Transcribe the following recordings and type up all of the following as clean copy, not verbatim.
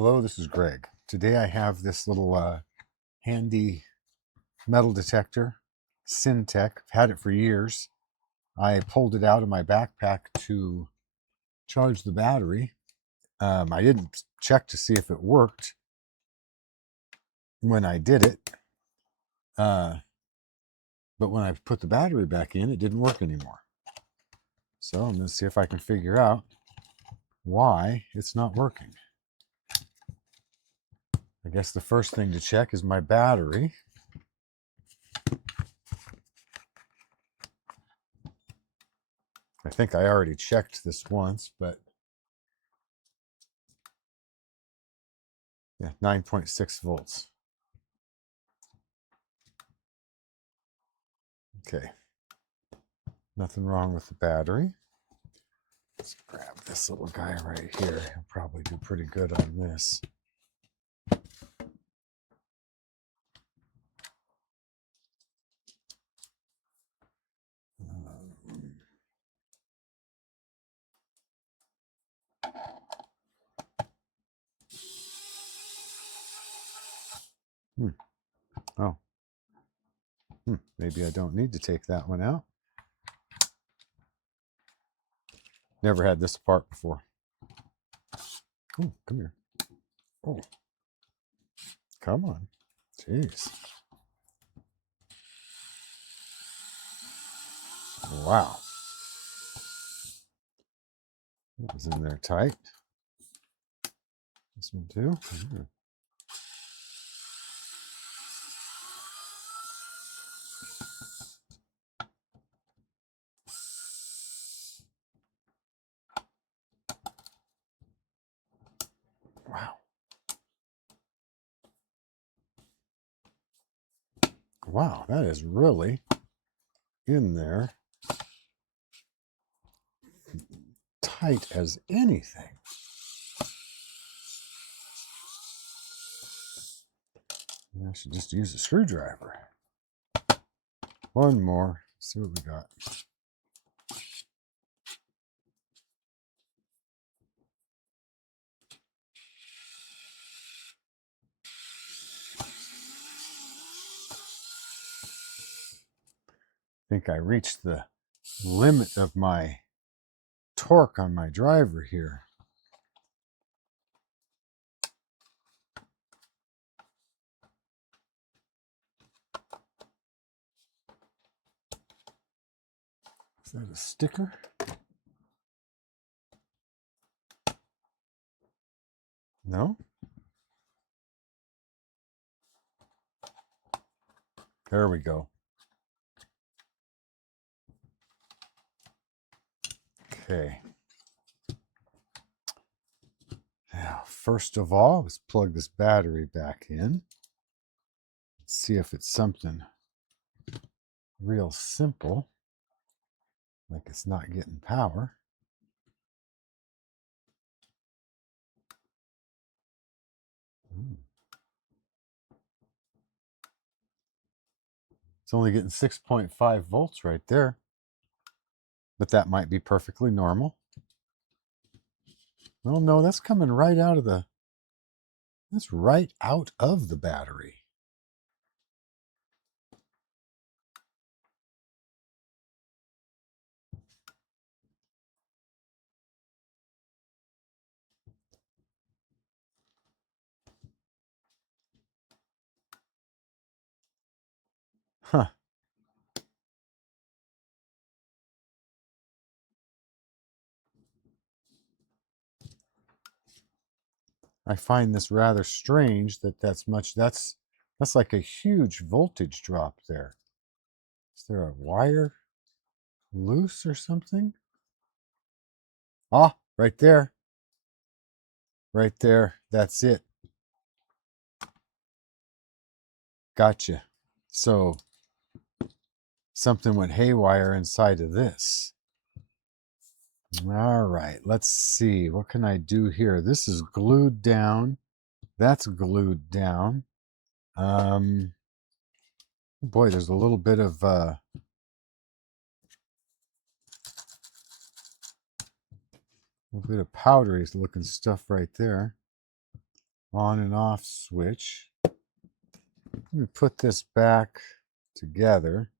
Hello, this is Greg. Today I have this little handy metal detector, Cen Tech. I've had it for years. I pulled it out of my backpack to charge the battery. I didn't check to see if it worked when I did it, but when I put the battery back in, it didn't work anymore. So I'm going to see if I can figure out why it's not working. I guess the first thing to check is my battery. I think I already checked this once, but yeah, 9.6 volts. Okay, nothing wrong with the battery. Let's grab this little guy right here. He'll probably do pretty good on this. Oh, maybe I don't need to take that one out. Never had this apart before. Oh, come here. Oh, come on. Jeez. Wow. That was in there tight. This one too. Wow. Wow, that is really in there tight as anything. I should just use a screwdriver. One more. Let's see what we got. I think I reached the limit of my torque on my driver here. Is that a sticker? No? There we go. Okay. Now, first of all, let's plug this battery back in. Let's see if it's something real simple, like it's not getting power. It's only getting 6.5 volts right there, but that might be perfectly normal. Well, no, that's coming right out of the, that's right out of the battery. Huh. I find this rather strange that that's like a huge voltage drop there. Is there a wire loose or something? Ah, right there. Right there. That's it. Gotcha. So something went haywire inside of this. All right, let's see. What can I do here? This is glued down. That's glued down. Boy, there's a little bit of powdery looking stuff right there. on and off switch. Let me put this back together.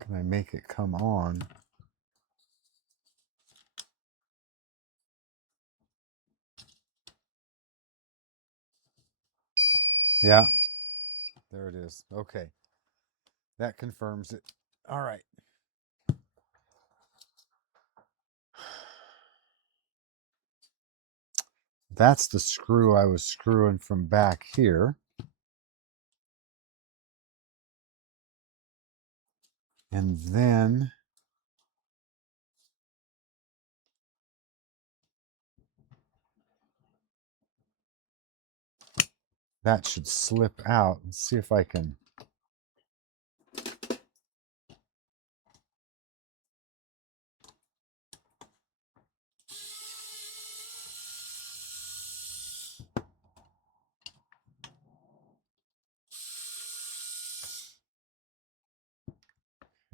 Can I make it come on? Yeah, there it is. Okay, that confirms it. All right. That's the screw I was screwing from back here. And then that should slip out. Let's see if I can.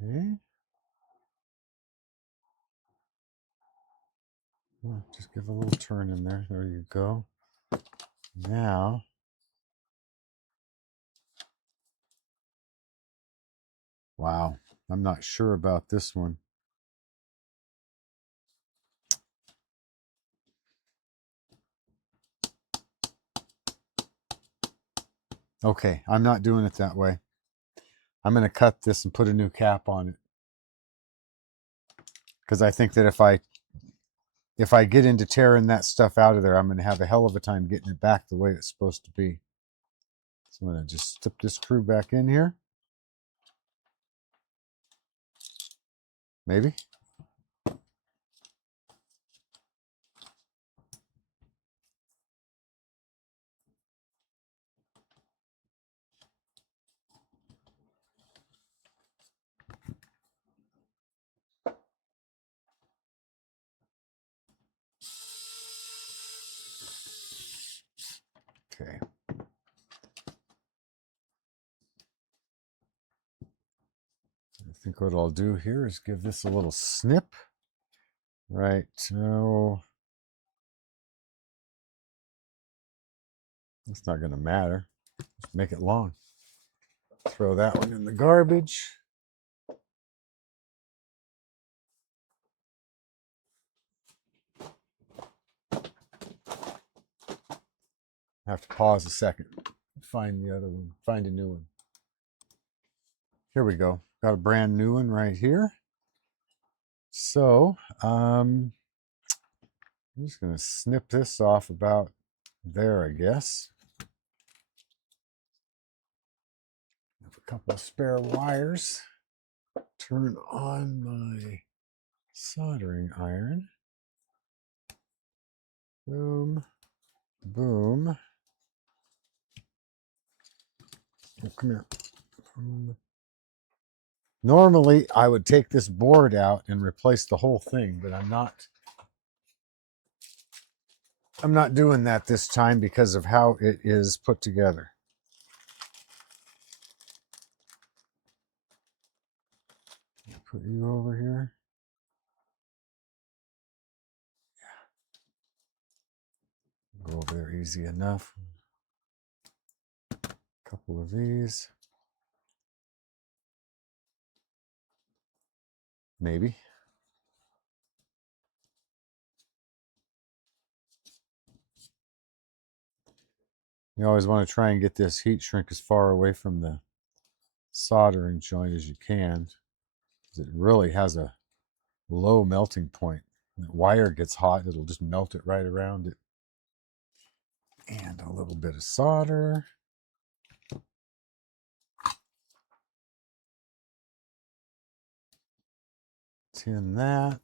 Okay. Oh, just give a little turn in there. There you go. Now, wow, I'm not sure about this one. Okay, I'm not doing it that way. I'm going to cut this and put a new cap on it. Because I think that if I get into tearing that stuff out of there, I'm going to have a hell of a time getting it back the way it's supposed to be. So I'm going to just slip this screw back in here. Maybe. Okay. I think what I'll do here is give this a little snip. Right. No, it's not going to matter. Just make it long. Throw that one in the garbage. I have to pause a second. Find the other one. Find a new one. Here we go. Got a brand new one right here. So, I'm just going to snip this off about there, I guess. Have a couple of spare wires. Turn on my soldering iron. Boom, boom. Oh, come here. Boom. Normally, I would take this board out and replace the whole thing, but I'm not doing that this time because of how it is put together. Put you over here. Go over there easy enough. A couple of these. Maybe. You always want to try and get this heat shrink as far away from the soldering joint as you can, because it really has a low melting point. When the wire gets hot, it'll just melt it right around it. And a little bit of solder. Tin that.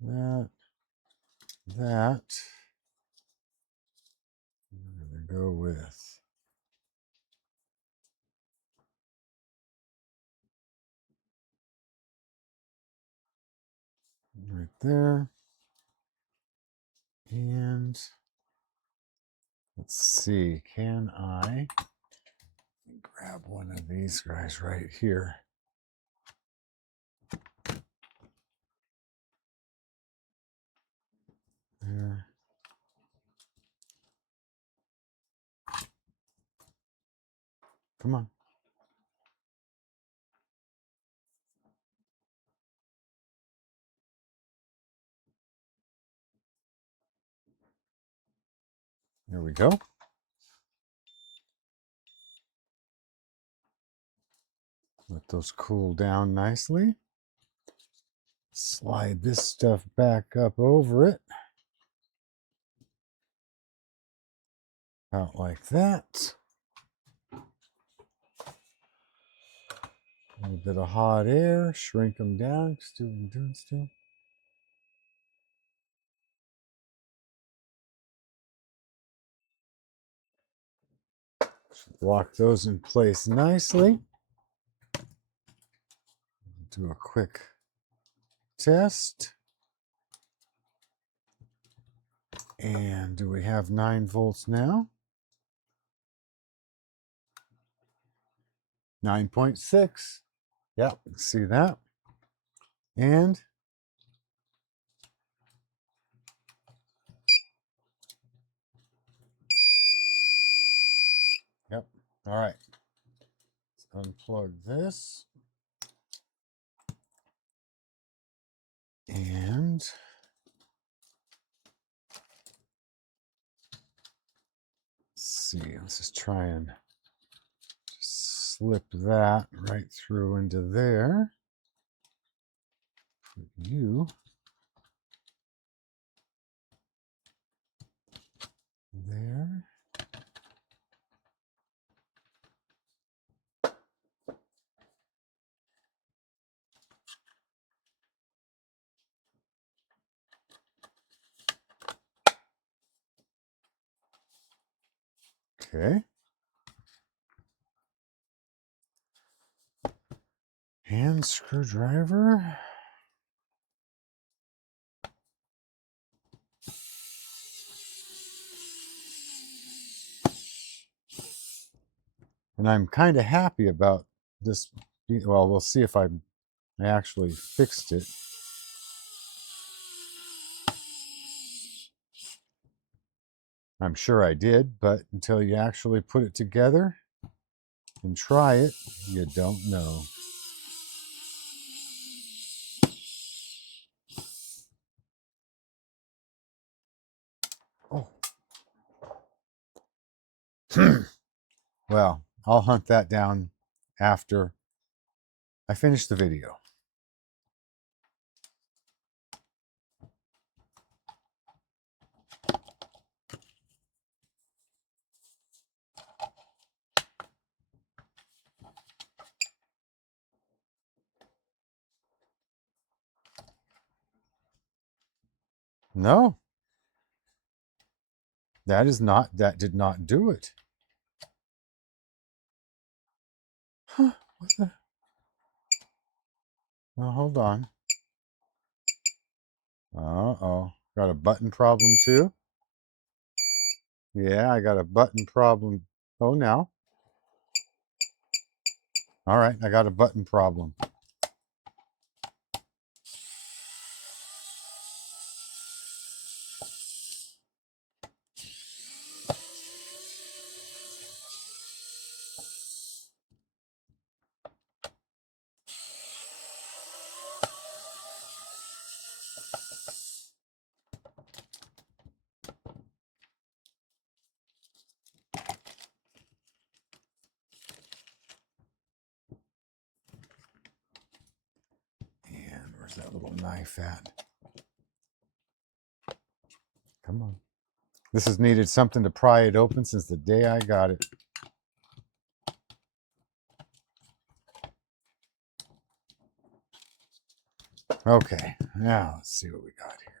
That. I'm going to go with right there. And let's see, can I grab one of these guys right here? Come on. There we go. Let those cool down nicely. Slide this stuff back up over it. Out like that. A little bit of hot air, shrink them down. Still. Lock those in place nicely. Do a quick test. And do we have 9 volts now? 9.6. Yep, see that? And yep. All right. Let's unplug this. And let's see. Let's just try and just slip that right through into there. Put you there. Okay. Hand screwdriver. And I'm kind of happy about this. Well, we'll see if I actually fixed it. I'm sure I did, but until you actually put it together and try it, you don't know. Oh. Well, I'll hunt that down after I finish the video. No, that did not do it. Huh, what the? Well, hold on. Uh-oh. Got a button problem too? Yeah, I got a button problem. Oh, now. All right, I got a button problem. And where's that little knife at? Come on. This has needed something to pry it open since the day I got it. Okay, now let's see what we got here.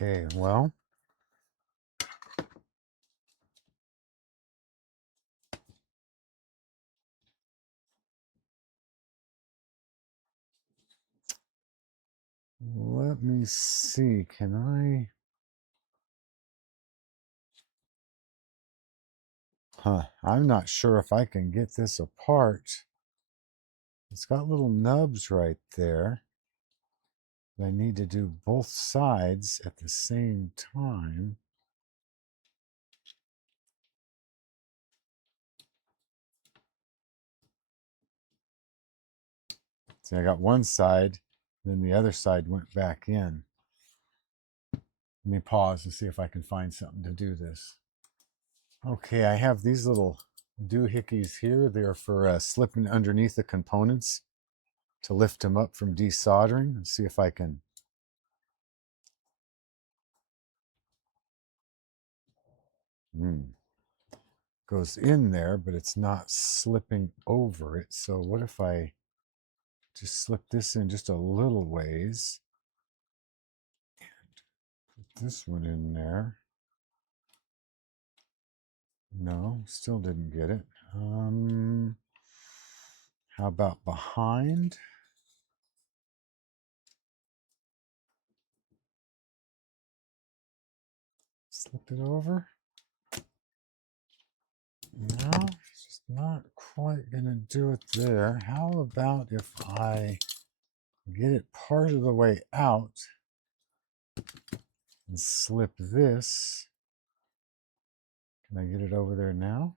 Okay, well, let me see. Can I? I'm not sure if I can get this apart. It's got little nubs right there. I need to do both sides at the same time. See, I got one side, then the other side went back in. Let me pause and see if I can find something to do this. Okay, I have these little doohickeys here. They're for slipping underneath the components to lift them up from desoldering. Let's see if I can. Goes in there, but it's not slipping over it. So what if I just slip this in just a little ways? Put this one in there. No, still didn't get it. How about behind? Slip it over. No, it's just not quite going to do it there. How about if I get it part of the way out and slip this? Can I get it over there now?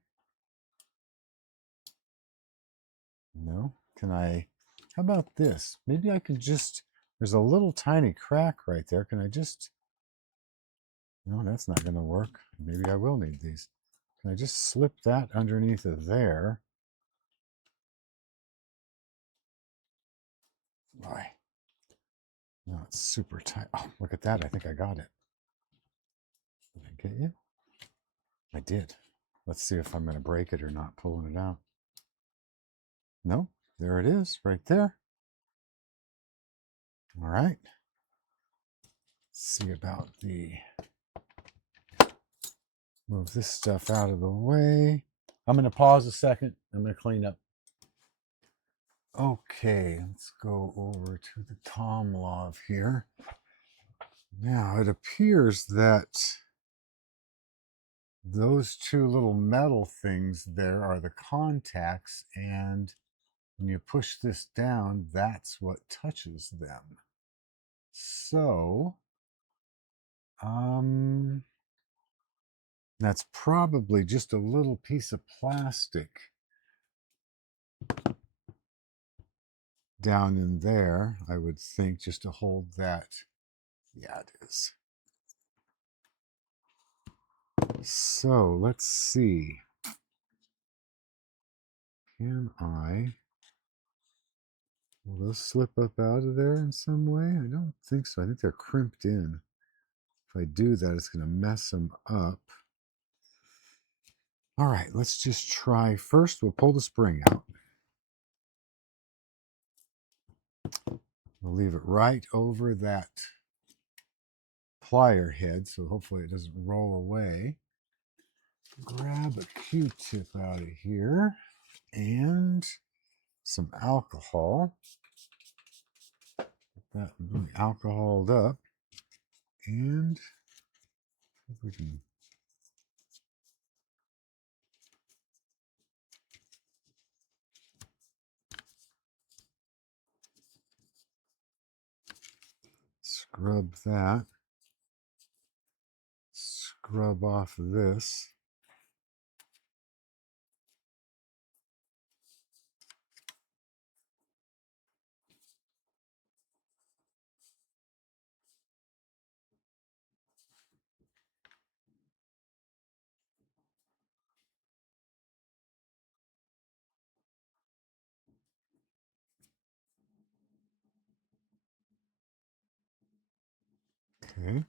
No. Can I? How about this? Maybe I could just, there's a little tiny crack right there. Can I just, no, that's not going to work. Maybe I will need these. Can I just slip that underneath of there? Why? No, it's super tight. Oh, look at that. I think I got it. Did I get you? I did. Let's see if I'm going to break it or not pulling it out. No, there it is right there. All right. Let's see about the, move this stuff out of the way. I'm going to pause a second. I'm going to clean up. Okay, let's go over to the Tomlov here. Now it appears that those two little metal things there are the contacts, and when you push this down, that's what touches them. So, that's probably just a little piece of plastic down in there, I would think, just to hold that. Yeah, it is. So let's see. Can I? Will those slip up out of there in some way? I don't think so. I think they're crimped in. If I do that, it's going to mess them up. All right, let's just try. First, we'll pull the spring out. We'll leave it right over that plier head, so hopefully it doesn't roll away. Grab a Q-tip out of here and some alcohol. Get that really alcoholed up, and if we can scrub that, scrub off this. Okay.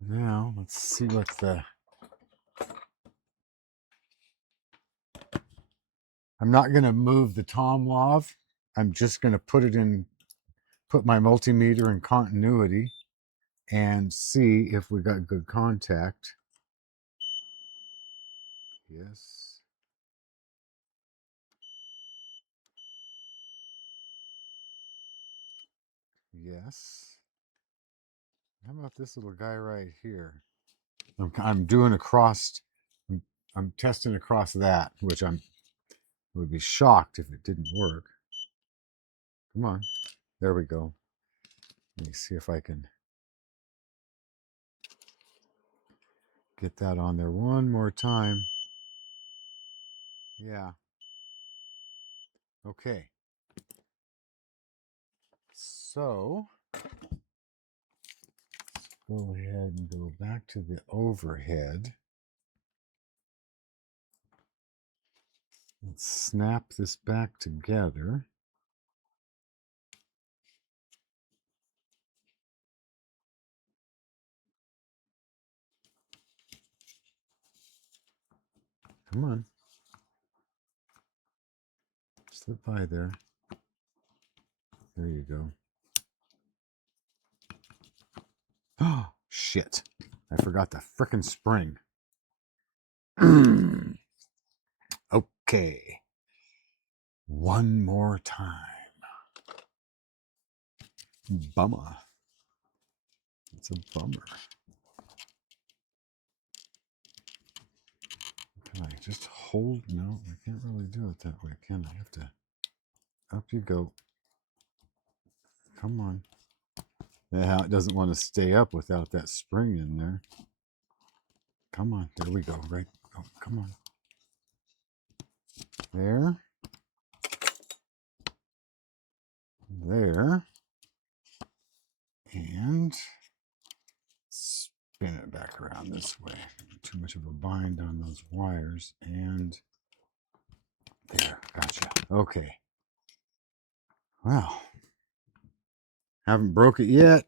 Now let's see what the. I'm not going to move the Tomlov. I'm just going to put it in, put my multimeter in continuity. and see if we got good contact. Yes. Yes. How about this little guy right here? I'm doing across. I'm testing across that, which would be shocked if it didn't work. Come on, there we go. Let me see if I can get that on there one more time. Yeah. Okay. So go ahead and go back to the overhead. Let's snap this back together. Come on. Slip by there. There you go. Oh, shit. I forgot the frickin' spring. Okay. One more time. Bummer. It's a bummer. Can I just hold? No, I can't really do it that way, can I? I have to. Up you go. Come on. Yeah, it doesn't want to stay up without that spring in there. Come on. There we go. Right. Oh, come on. There. There. And spin it back around this way. Too much of a bind on those wires. And there. Gotcha. Okay. Well, haven't broke it yet.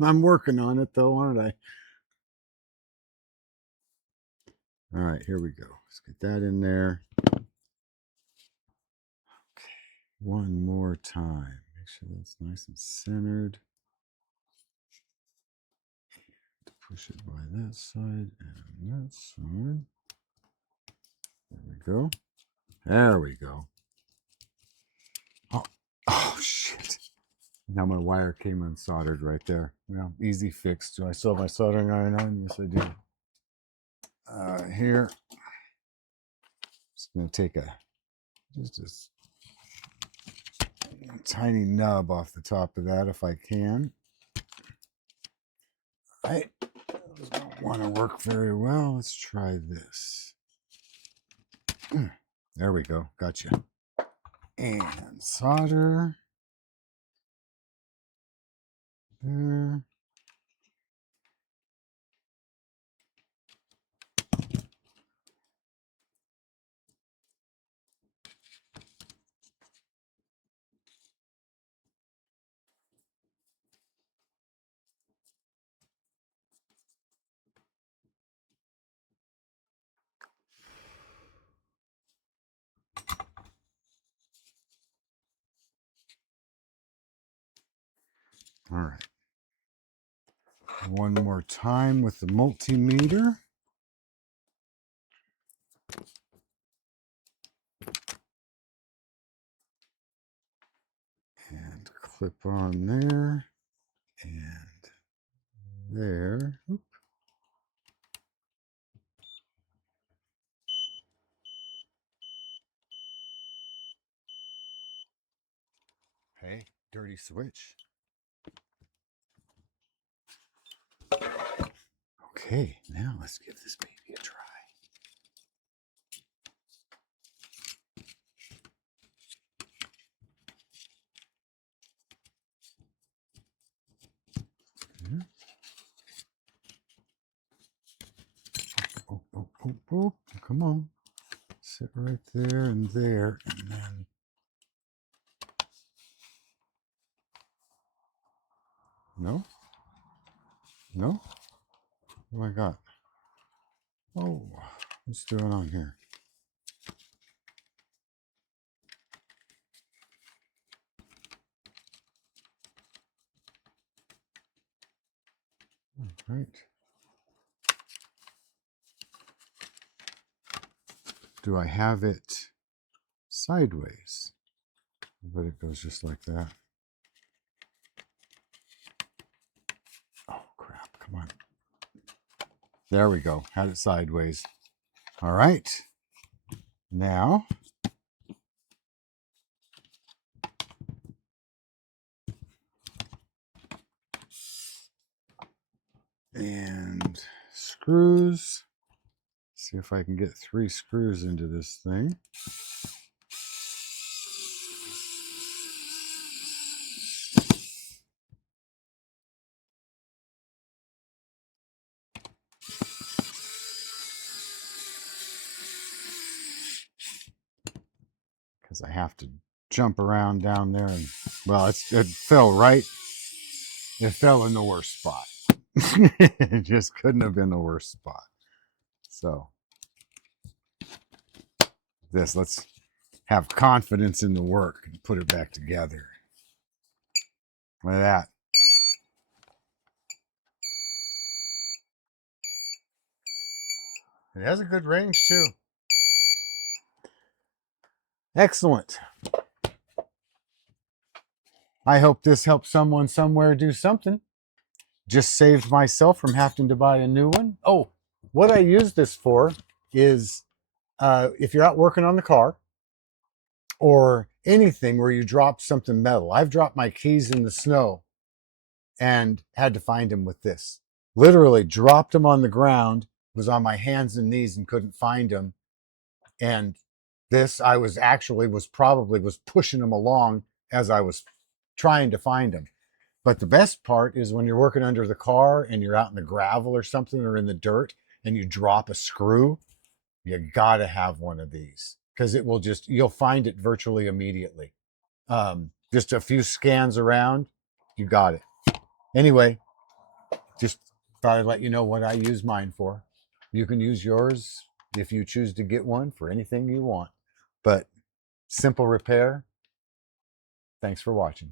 I'm working on it though, aren't I? All right, here we go. Let's get that in there. Okay, one more time. Make sure that's nice and centered. Push it by that side and that side. There we go. There we go. Oh, oh shit. Now my wire came unsoldered right there. Well, easy fix. Do I still have my soldering iron on? Yes, I do. Here, just gonna take just a tiny nub off the top of that if I can. Right. Don't want to work very well. Let's try this. There we go. Gotcha. And solder. There. All right. One more time with the multimeter. And clip on there. And there. Oop. Hey, dirty switch. Okay, now let's give this baby a try. Yeah. Oh, oh, oh, oh. Come on. Sit right there and there. And then. No? No? What do I got? Oh, what's going on here? Right. Do I have it sideways? But it goes just like that. Oh, crap. Come on. There we go. Had it sideways. All right. Now, and screws. See if I can get 3 screws into this thing. Because I have to jump around down there, and well, it fell right. It fell in the worst spot. It just couldn't have been the worst spot. So let's have confidence in the work and put it back together. Look at that. It has a good range too. Excellent. I hope this helps someone somewhere do something. Just saved myself from having to buy a new one. Oh, what I use this for is if you're out working on the car or anything where you drop something metal. I've dropped my keys in the snow and had to find them with this. Literally dropped them on the ground, was on my hands and knees and couldn't find them. And this, I was pushing them along as I was trying to find them. But the best part is when you're working under the car and you're out in the gravel or something or in the dirt and you drop a screw, you gotta have one of these because you'll find it virtually immediately. Just a few scans around, you got it. Anyway, just thought I'd let you know what I use mine for. You can use yours if you choose to get one for anything you want. But simple repair. Thanks for watching.